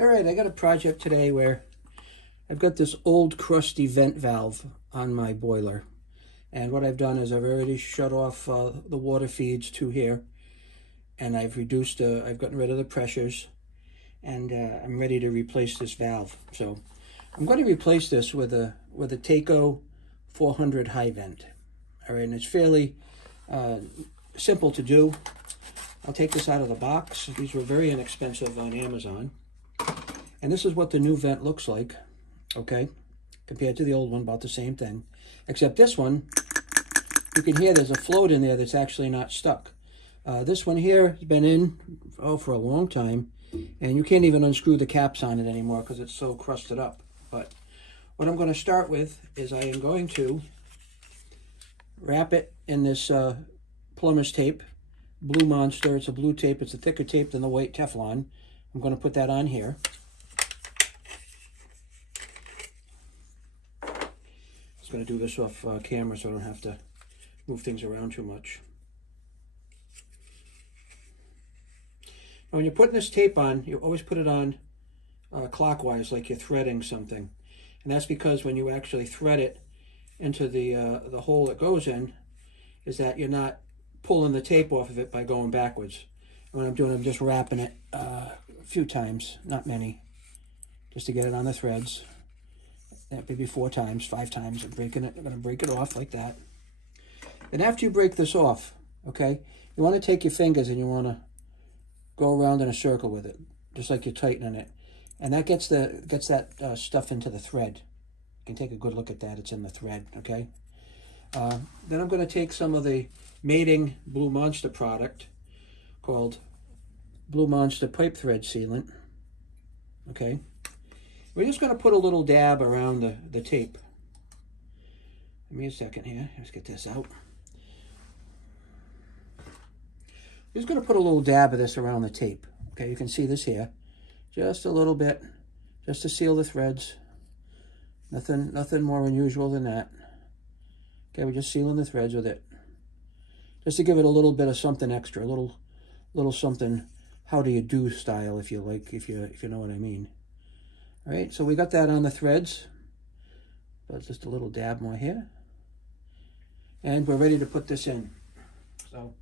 All right, I got a project today where I've got this old Crusty vent valve on my boiler. And what I've done is I've already shut off the water feeds to here. And I've gotten rid of the pressures. And I'm ready to replace this valve. So I'm going to replace this with a Taco 400 high vent. All right, and it's fairly simple to do. I'll take this out of the box. These were very inexpensive on Amazon. And this is what the new vent looks like, okay? Compared to the old one, about the same thing. Except this one, you can hear there's a float in there that's actually not stuck. This one here has been in, for a long time. And you can't even unscrew the caps on it anymore because it's so crusted up. But what I'm going to start with is I am going to wrap it in this plumber's tape, Blue Monster. It's a blue tape. It's a thicker tape than the white Teflon. I'm going to put that on here. I'm going to do this off camera so I don't have to move things around too much. Now, when you're putting this tape on, you always put it on clockwise, like you're threading something. And that's because when you actually thread it into the hole it goes in, is that you're not pulling the tape off of it by going backwards. And what I'm doing, I'm just wrapping it a few times, not many, just to get it on the threads. Maybe 4 times, 5 times. I'm going to break it off like that. Then after you break this off, okay, you want to take your fingers and you want to go around in a circle with it, just like you're tightening it. And that gets that stuff into the thread. You can take a good look at that. It's in the thread, okay? Then I'm going to take some of the mating Blue Monster product called Blue Monster Pipe Thread Sealant, okay? We're just going to put a little dab around the tape. Give me a second here. Let's get this out. Just going to put a little dab of this around the tape. Okay, you can see this here. Just a little bit, just to seal the threads. Nothing more unusual than that. Okay, we're just sealing the threads with it. Just to give it a little bit of something extra, a little something, how do you do style, if you like, if you know what I mean. All right, so we got that on the threads. But just a little dab more here. And we're ready to put this in. So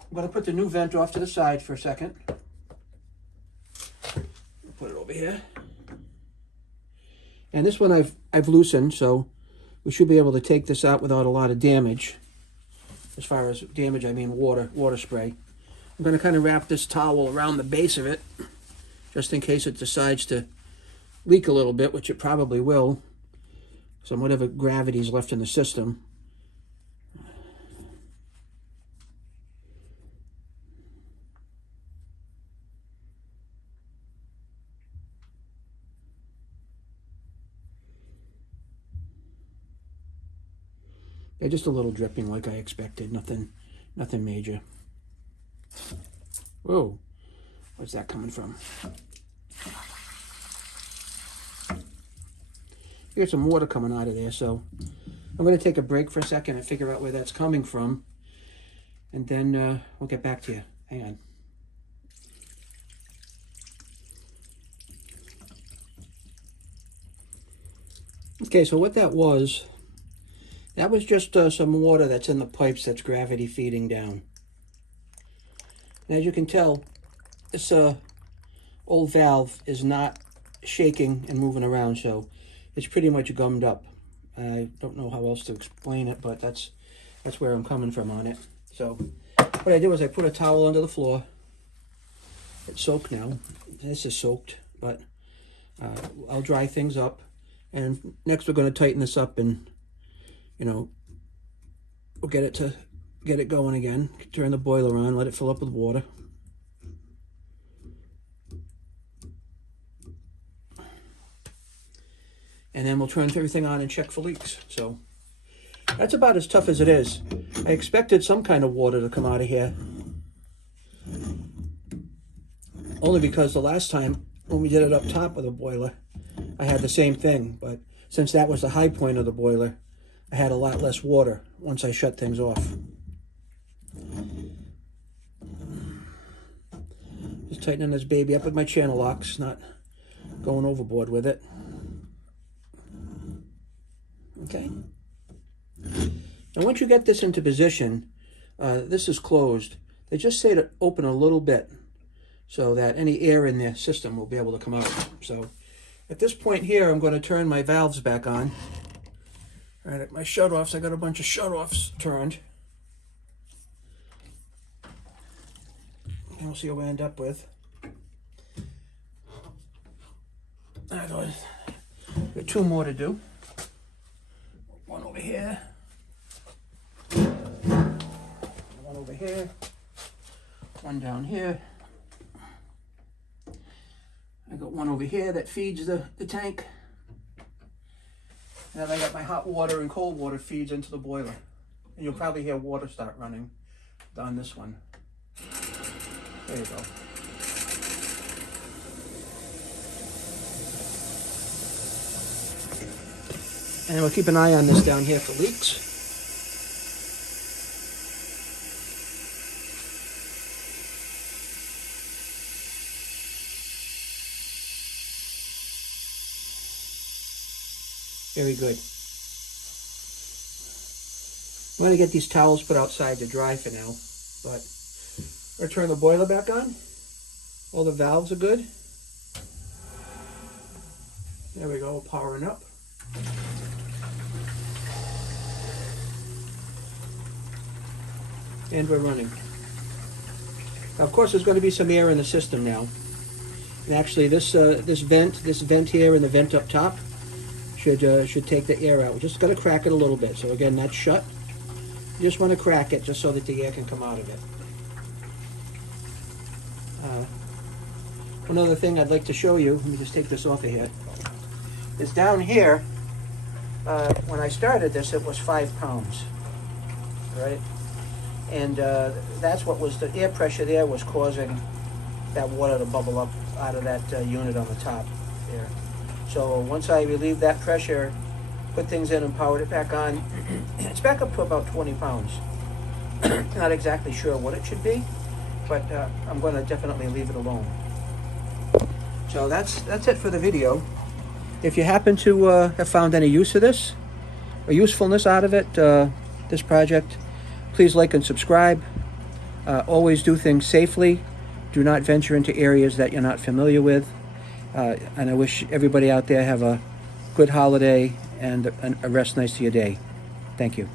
I'm going to put the new vent off to the side for a second. Put it over here. And this one I've loosened, so we should be able to take this out without a lot of damage. As far as damage, I mean water spray. I'm going to kind of wrap this towel around the base of it, just in case it decides to leak a little bit, which it probably will. Some whatever gravity's left in the system. Yeah, just a little dripping like I expected. Nothing major. Whoa, where's that coming from? You got some water coming out of there, so I'm going to take a break for a second and figure out where that's coming from, and then we'll get back to you. Hang on. Okay, so what that was just some water that's in the pipes that's gravity feeding down. And as you can tell, this old valve is not shaking and moving around, so it's pretty much gummed up. I don't know how else to explain it, but that's where I'm coming from on it. So what I did was I put a towel under the floor. It's soaked now. This is soaked, but I'll dry things up. And next we're going to tighten this up and, you know, we'll get it going again. Turn the boiler on, let it fill up with water. And then we'll turn everything on and check for leaks. So that's about as tough as it is. I expected some kind of water to come out of here. Only because the last time when we did it up top of the boiler, I had the same thing. But since that was the high point of the boiler, I had a lot less water once I shut things off. Just tightening this baby up with my channel locks, not going overboard with it. Okay. And once you get this into position, this is closed. They just say to open a little bit so that any air in the system will be able to come out. So at this point here, I'm going to turn my valves back on. All right, my shutoffs, I got a bunch of shutoffs turned. And we'll see what we end up with. Got two more to do. One over here. One over here. One down here. I got one over here that feeds the tank. And then I got my hot water and cold water feeds into the boiler. And you'll probably hear water start running on this one. There you go. And we'll keep an eye on this down here for leaks. Very good. I'm going to get these towels put outside to dry for now, but I'm going to turn the boiler back on. All the valves are good. There we go, powering up. And we're running. Now, of course, there's going to be some air in the system now. And actually, this vent here and the vent up top should take the air out. We're just going to crack it a little bit. So again, that's shut. You just want to crack it just so that the air can come out of it. One other thing I'd like to show you, let me just take this off of here, is down here, when I started this, it was 5 pounds, right? And that's what was, the air pressure there was causing that water to bubble up out of that unit on the top there. So once I relieved that pressure, put things in and powered it back on, it's back up to about 20 pounds. Not exactly sure what it should be, but I'm going to definitely leave it alone. So that's it for the video. If you happen to have found any use of this, or usefulness out of it, this project, please like and subscribe. Always do things safely. Do not venture into areas that you're not familiar with. And I wish everybody out there have a good holiday and a rest nice to your day. Thank you.